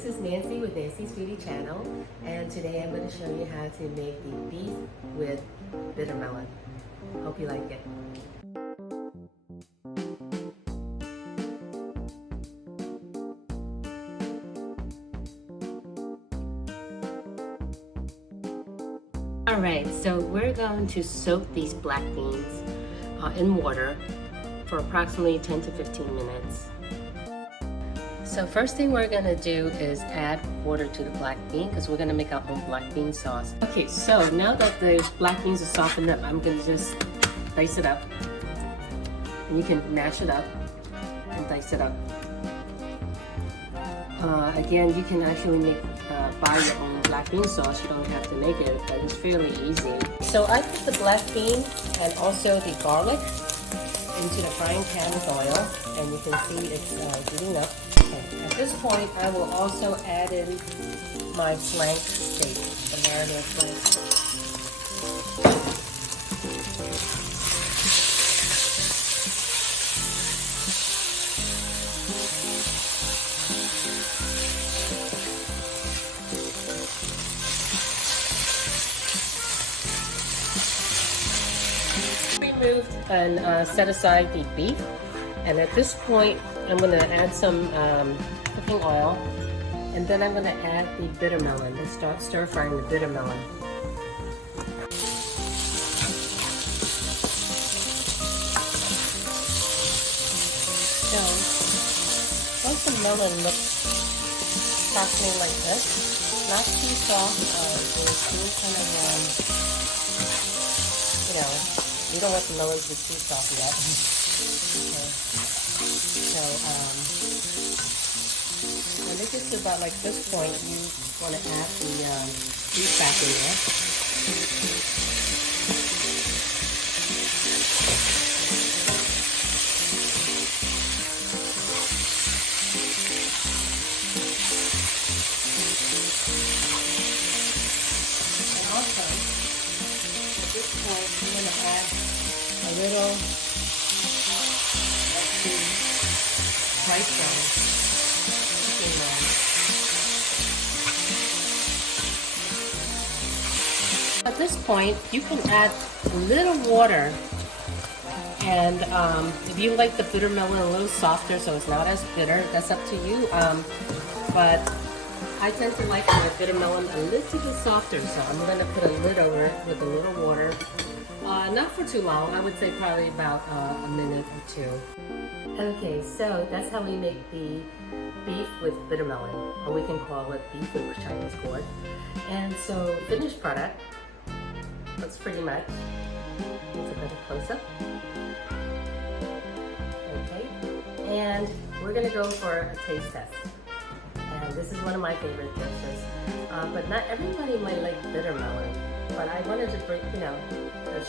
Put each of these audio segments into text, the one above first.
this is Nancy with Nancy's Beauty Channel, and today I'm going to show you how to make the beef with bitter melon. Hope you like it. Alright, so we're going to soak these black beans in water for approximately 10 to 15 minutes. So first thing we're going to do is add water to the black bean because we're going to make our own black bean sauce. Okay, so now that the black beans are softened up, I'm going to just dice it up. And you can mash it up and dice it up. Again, you can actually buy your own black bean sauce. You don't have to make it, but it's fairly easy. So I put the black bean and also the garlic into the frying pan with oil, and you can see it's heating up. Okay. At this point, I will also add in my flank steak, the Marinate flank. Removed and set aside the beef, and at this point I'm going to add some cooking oil, and then I'm going to add the bitter melon and start stir frying the bitter melon. So once the melon looks approximately like this, not too soft, it's kind of you don't want the melon to be too soft yet. Okay. So, when it gets to about like this point, you want to add the beef back in there. And also, at this point, I'm going to add a little of the white brown cooking oil. At this point, you can add a little water, and if you like the bitter melon a little softer so it's not as bitter, that's up to you. But I tend to like my bitter melon a little bit softer, so I'm going to put a lid over it with a little water. Not for too long, I would say probably about a minute or two. Okay, so that's how we make the beef with bitter melon, or we can call it beef with Chinese gourd. And so, finished product looks pretty much. Here's a better close-up. Okay, and we're going to go for a taste test. And this is one of my favorite dishes, but not everybody might like bitter melon. But I wanted to bring,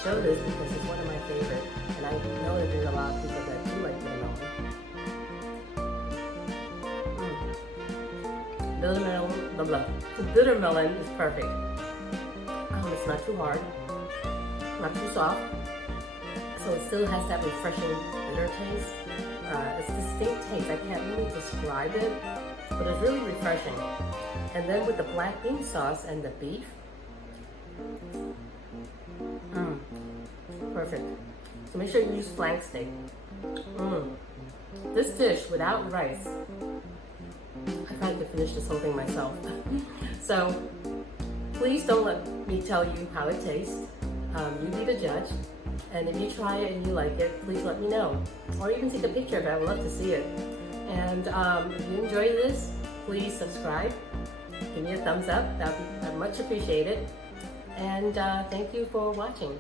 show this because it's one of my favorite, and I know that there's a lot of people that do like bitter melon. The bitter melon is perfect. It's not too hard, not too soft, so it still has that refreshing bitter taste. It's a distinct taste. I can't really describe it, but it's really refreshing. And then with the black bean sauce and the beef, perfect. So make sure you use flank steak. This dish without rice, I tried to finish this whole thing myself. So please don't let me tell you how it tastes. You be the judge. And if you try it and you like it, please let me know. Or even take a picture of it. I would love to see it. And if you enjoy this, please subscribe. Give me a thumbs up. That would be much appreciated. And thank you for watching.